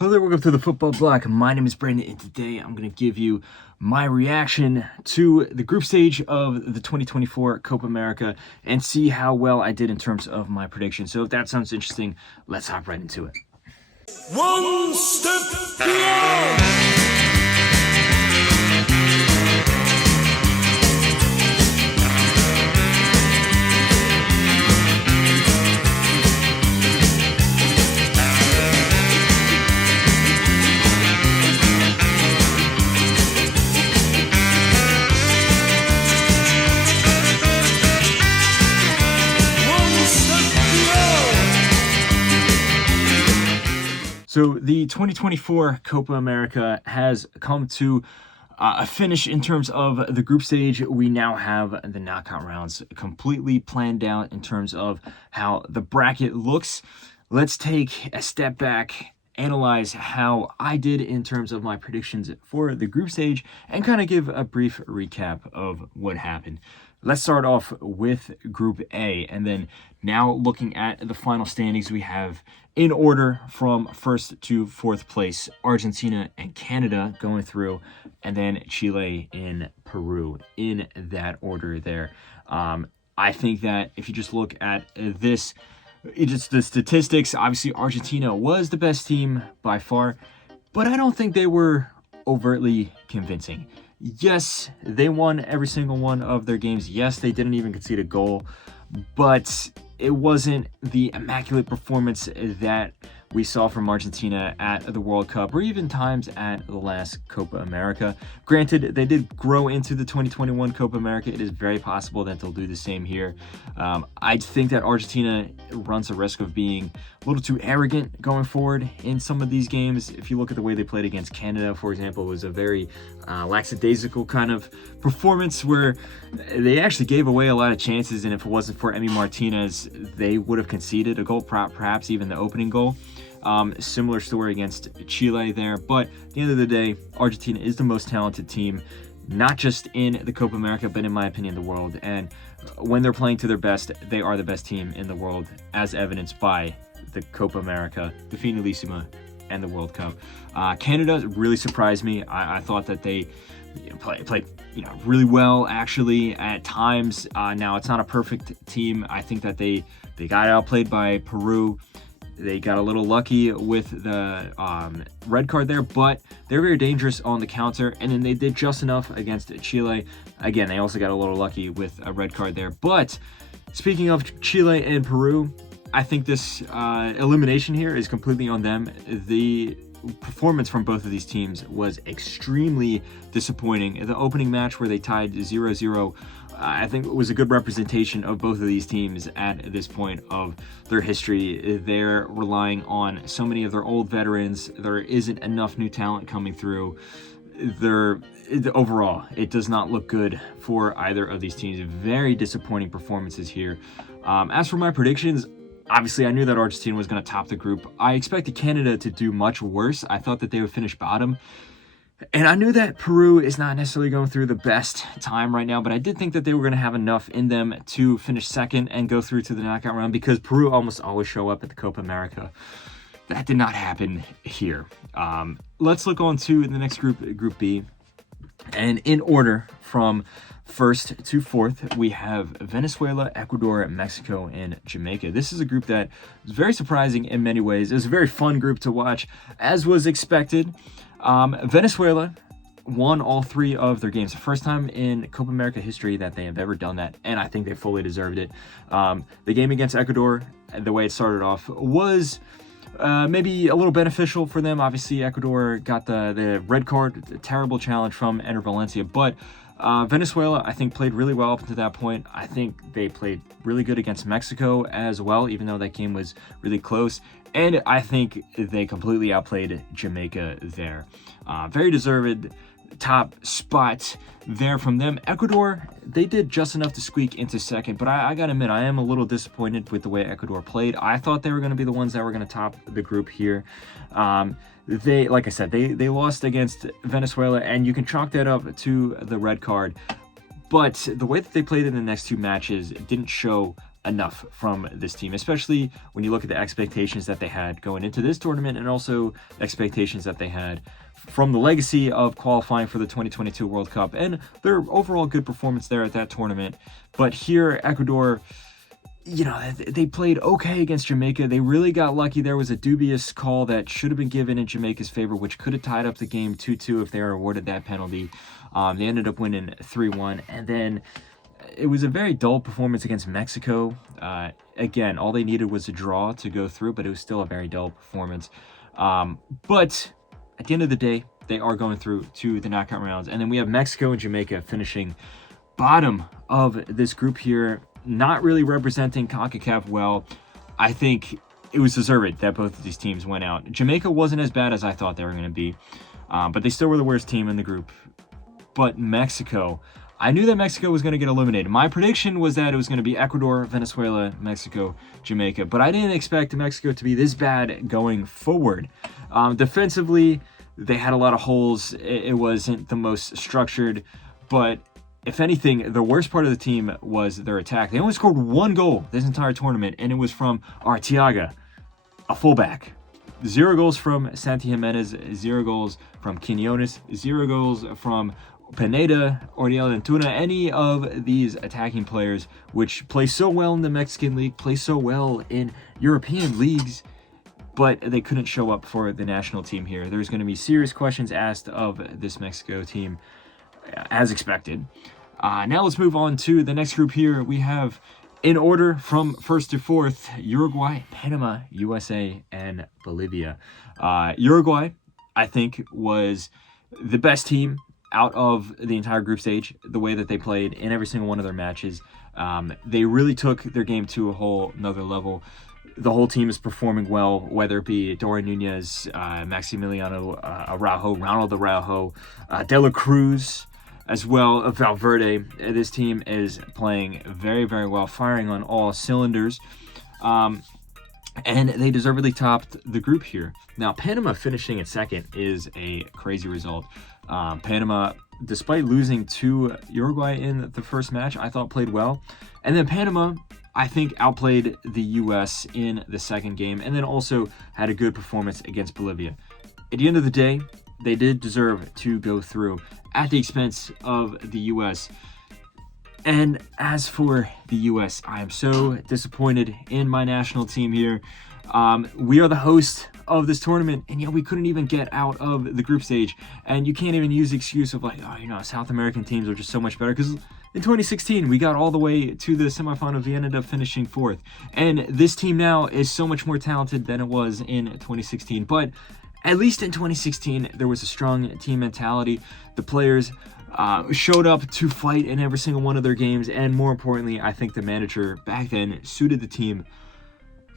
Hello there, welcome to the Football Bloc. My name is Brandon, and today I'm going to give you my reaction to the group stage of the 2024 Copa America and see how well I did in terms of my predictions. So if that sounds interesting, let's hop right into it. One step beyond. So the 2024 Copa America has come to a finish in terms of the group stage. We now have the knockout rounds completely planned out in terms of how the bracket looks. Let's take a step back, analyze how I did in terms of my predictions for the group stage, and kind of give a brief recap of what happened. Let's start off with Group A, and then now looking at the final standings, we have in order from first to fourth place, Argentina and Canada going through, and then Chile and Peru in that order there. I think that if you just look at this, just the statistics, obviously Argentina was the best team by far, but I don't think they were overtly convincing. Yes, they won every single one of their games. Yes, they didn't even concede a goal, but it wasn't the immaculate performance that we saw from Argentina at the World Cup or even times at the last Copa America. Granted, they did grow into the 2021 Copa America. It is very possible that they'll do the same here. I think that Argentina runs a risk of being a little too arrogant going forward in some of these games. If you look at the way they played against Canada, for example, it was a very lackadaisical kind of performance where they actually gave away a lot of chances, and if it wasn't for Emi Martinez, they would have conceded a goal, perhaps even the opening goal. Similar story against Chile there, but at the end of the day, Argentina is the most talented team, not just in the Copa America, but in my opinion, the world. And when they're playing to their best, they are the best team in the world, as evidenced by the Copa America, the Finalissima, and the World Cup. Canada really surprised me. I thought that they played really well, actually, at times. Now, it's not a perfect team. I think that they got outplayed by Peru. They got a little lucky with the red card there, but they're very dangerous on the counter, and then they did just enough against Chile. Again, they also got a little lucky with a red card there. But speaking of Chile and Peru, I think this elimination here is completely on them. The performance from both of these teams was extremely disappointing. The opening match where they tied 0-0, I think it was a good representation of both of these teams at this point of their history. They're relying on so many of their old veterans. There isn't enough new talent coming through. Overall, it does not look good for either of these teams. Very disappointing performances here. As for my predictions, obviously, I knew that Argentina was going to top the group. I expected Canada to do much worse. I thought that they would finish bottom. And I knew that Peru is not necessarily going through the best time right now, but I did think that they were going to have enough in them to finish second and go through to the knockout round, because Peru almost always show up at the Copa America. That did not happen here. Let's look on to the next group, Group B. And in order from first to fourth, we have Venezuela, Ecuador, Mexico, and Jamaica. This is a group that is very surprising in many ways. It was a very fun group to watch, as was expected. Venezuela won all three of their games. The first time in Copa America history that they have ever done that, and I think they fully deserved it. The game against Ecuador, the way it started off, was maybe a little beneficial for them. Obviously, Ecuador got the red card, the terrible challenge from Ender Valencia, but Venezuela, I think, played really well up to that point. I think they played really good against Mexico as well, even though that game was really close. And I think they completely outplayed Jamaica there. Very deserved top spot there from them. Ecuador, they did just enough to squeak into second, but I gotta admit, I am a little disappointed with the way Ecuador played. I thought they were going to be the ones that were going to top the group here. They, like I said, they lost against Venezuela, and you can chalk that up to the red card. But the way that they played in the next two matches didn't show enough from this team, especially when you look at the expectations that they had going into this tournament and also expectations that they had from the legacy of qualifying for the 2022 World Cup and their overall good performance there at that tournament. But here, Ecuador, you know, they played okay against Jamaica. They really got lucky. There was a dubious call that should have been given in Jamaica's favor, which could have tied up the game 2-2 if they were awarded that penalty. They ended up winning 3-1. And then it was a very dull performance against Mexico. Again, all they needed was a draw to go through, but it was still a very dull performance. But at the end of the day, they are going through to the knockout rounds. And then we have Mexico and Jamaica finishing bottom of this group here, not really representing CONCACAF well. I think it was deserved that both of these teams went out. Jamaica wasn't as bad as I thought they were going to be, but they still were the worst team in the group. But Mexico, I knew that Mexico was going to get eliminated. My prediction was that it was going to be Ecuador, Venezuela, Mexico, Jamaica, but I didn't expect Mexico to be this bad going forward. Defensively, they had a lot of holes. It wasn't the most structured, but if anything, the worst part of the team was their attack. They only scored one goal this entire tournament, and it was from Arteaga, a fullback. 0 goals from Santi Jimenez, 0 goals from Quinones, 0 goals from Pineda, Oriel Antuna, any of these attacking players, which play so well in the Mexican League, play so well in European leagues, but they couldn't show up for the national team here. There's going to be serious questions asked of this Mexico team, as expected. Now let's move on to the next group here. We have, in order from first to fourth, Uruguay, Panama, USA, and Bolivia. Uruguay, I think, was the best team out of the entire group stage, the way that they played in every single one of their matches. They really took their game to a whole nother level. The whole team is performing well, whether it be Dorian Nunez, Maximiliano Araujo, Ronald Araujo, De La Cruz, as well as Valverde. This team is playing very, very well, firing on all cylinders. And they deservedly topped the group here. Now, Panama finishing at second is a crazy result. Panama, despite losing to Uruguay in the first match, I thought played well. And then Panama, I think, outplayed the U.S. in the second game, and then also had a good performance against Bolivia. At the end of the day, they did deserve to go through at the expense of the U.S. And as for the U.S., I am so disappointed in my national team here. We are the host of this tournament, and yet we couldn't even get out of the group stage. And you can't even use the excuse of like, oh, you know, South American teams are just so much better, because in 2016, we got all the way to the semifinals. We ended up finishing fourth. And this team now is so much more talented than it was in 2016. But at least in 2016, there was a strong team mentality. The players showed up to fight in every single one of their games. And more importantly, I think the manager back then suited the team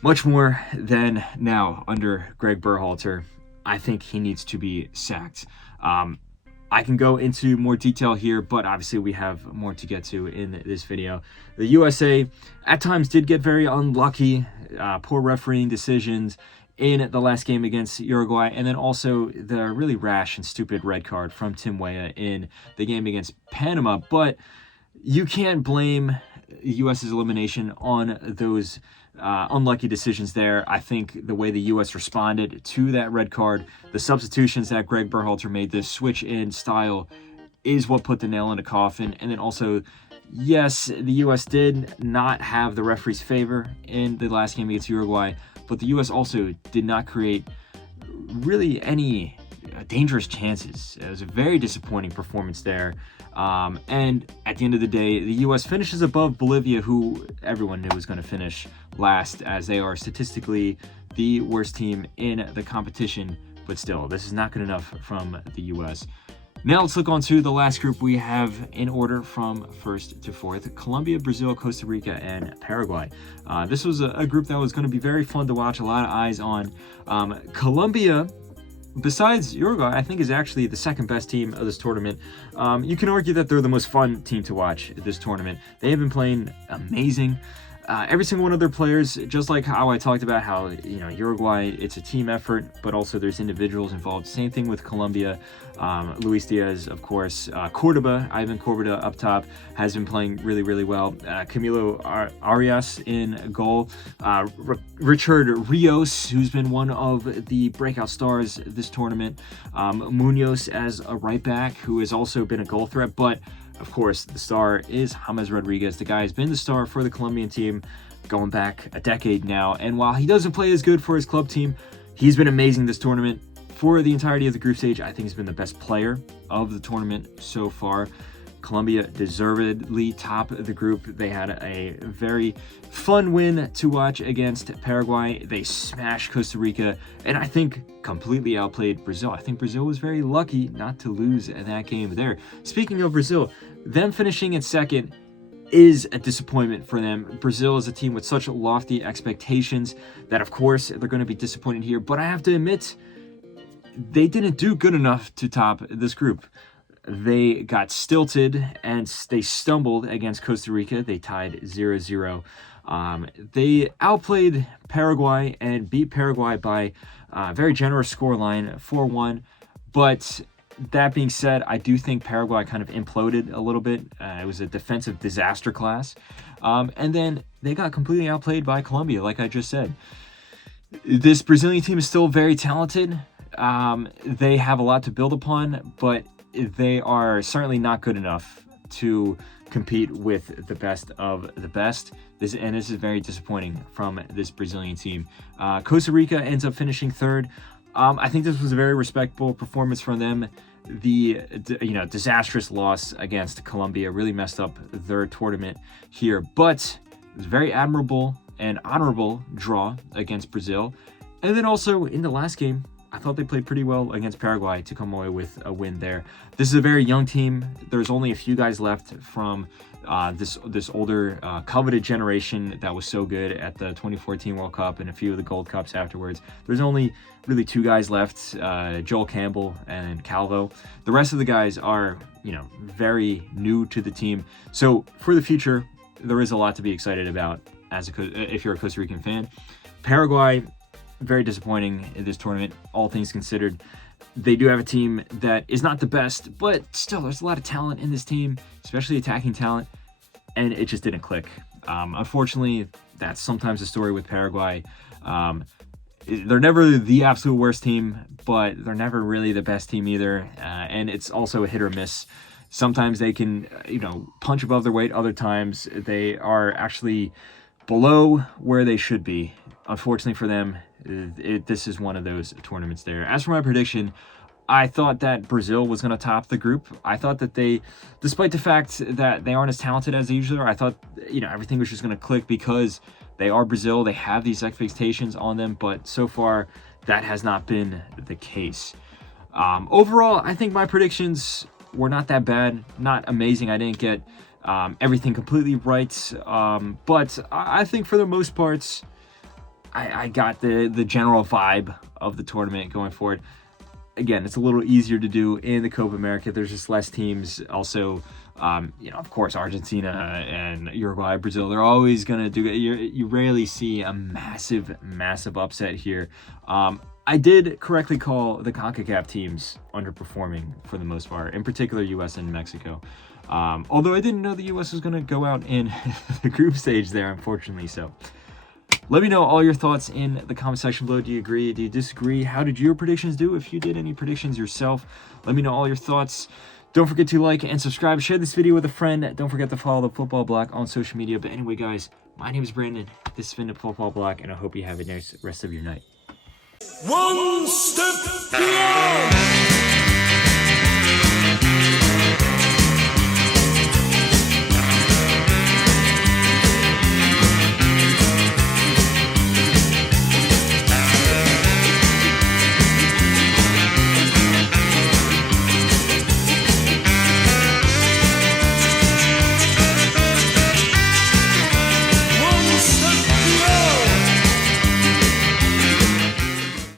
much more than now under Greg Berhalter. I think he needs to be sacked. I can go into more detail here, but obviously we have more to get to in this video. The USA at times did get very unlucky, poor refereeing decisions in the last game against Uruguay, and then also the really rash and stupid red card from Tim Weah in the game against Panama. But you can't blame the US's elimination on those unlucky decisions there. I think the way the U.S. responded to that red card, the substitutions that Greg Berhalter made, this switch in style, is what put the nail in the coffin. And then also, yes, the U.S. did not have the referee's favor in the last game against Uruguay, but the U.S. also did not create really any dangerous chances. It was a very disappointing performance there. And at the end of the day, the U.S. finishes above Bolivia, who everyone knew was going to finish last, as they are statistically the worst team in the competition. But still, this is not good enough from the U.S. Now let's look on to the last group we have in order from first to fourth: Colombia, Brazil, Costa Rica, and Paraguay. This was a group that was going to be very fun to watch, a lot of eyes on. Colombia, besides Uruguay, I think is actually the second best team of this tournament. You can argue that they're the most fun team to watch this tournament. They have been playing amazing. every single one of their players, just like how I talked about how, Uruguay, it's a team effort, but also there's individuals involved. Same thing with Colombia. Luis Diaz, of course. Ivan Cordoba up top has been playing really, really well. Camilo Arias in goal. Richard Rios, who's been one of the breakout stars this tournament. Munoz as a right back, who has also been a goal threat, but of course, the star is James Rodriguez. The guy has been the star for the Colombian team going back a decade now. And while he doesn't play as good for his club team, he's been amazing this tournament. For the entirety of the group stage, I think he's been the best player of the tournament so far. Colombia deservedly top of the group. They had a very fun win to watch against Paraguay. They smashed Costa Rica, and I think completely outplayed Brazil. I think Brazil was very lucky not to lose that game there. Speaking of Brazil, them finishing in second is a disappointment for them. Brazil is a team with such lofty expectations that, of course, they're going to be disappointed here. But I have to admit, they didn't do good enough to top this group. They got stilted and they stumbled against Costa Rica. They tied 0-0. They outplayed Paraguay and beat Paraguay by a very generous scoreline, 4-1. But that being said, I do think Paraguay kind of imploded a little bit. It was a defensive disaster class. And then they got completely outplayed by Colombia, like I just said. This Brazilian team is still very talented. They have a lot to build upon, but they are certainly not good enough to compete with the best of the best. This is very disappointing from this Brazilian team. Costa Rica ends up finishing third. I think this was a very respectable performance from them. The disastrous loss against Colombia really messed up their tournament here, but it was a very admirable and honorable draw against Brazil. And then also in the last game, I thought they played pretty well against Paraguay to come away with a win there. This is a very young team. There's only a few guys left from this older coveted generation that was so good at the 2014 World Cup and a few of the Gold Cups afterwards. There's only really two guys left, Joel Campbell and Calvo. The rest of the guys are, very new to the team. So for the future, there is a lot to be excited about if you're a Costa Rican fan. Paraguay, very disappointing in this tournament, all things considered. They do have a team that is not the best, but still there's a lot of talent in this team, especially attacking talent, and it just didn't click. Unfortunately, that's sometimes the story with Paraguay. They're never the absolute worst team, but they're never really the best team either, and it's also a hit or miss. Sometimes they can, punch above their weight. Other times they are actually below where they should be. Unfortunately for them, this is one of those tournaments there. As for my prediction, I thought that Brazil was going to top the group. I thought that they, despite the fact that they aren't as talented as they usually are, I thought, everything was just going to click because they are Brazil. They have these expectations on them, but so far that has not been the case. Overall, I think my predictions were not that bad, not amazing. I didn't get everything completely right, but I think for the most parts, I got the general vibe of the tournament going forward. Again, it's a little easier to do in the Copa America. There's just less teams. Also, of course, Argentina and Uruguay, Brazil, they're always going to do it. You rarely see a massive, massive upset here. I did correctly call the CONCACAF teams underperforming for the most part, in particular U.S. and Mexico. Although I didn't know the U.S. was going to go out in the group stage there, unfortunately. So let me know all your thoughts in the comment section below. Do you agree? Do you disagree? How did your predictions do? If you did any predictions yourself, let me know all your thoughts. Don't forget to like and subscribe. Share this video with a friend. Don't forget to follow the Football Bloc on social media. But anyway, guys, my name is Brandon. This has been the Football Bloc, and I hope you have a nice rest of your night. One step beyond.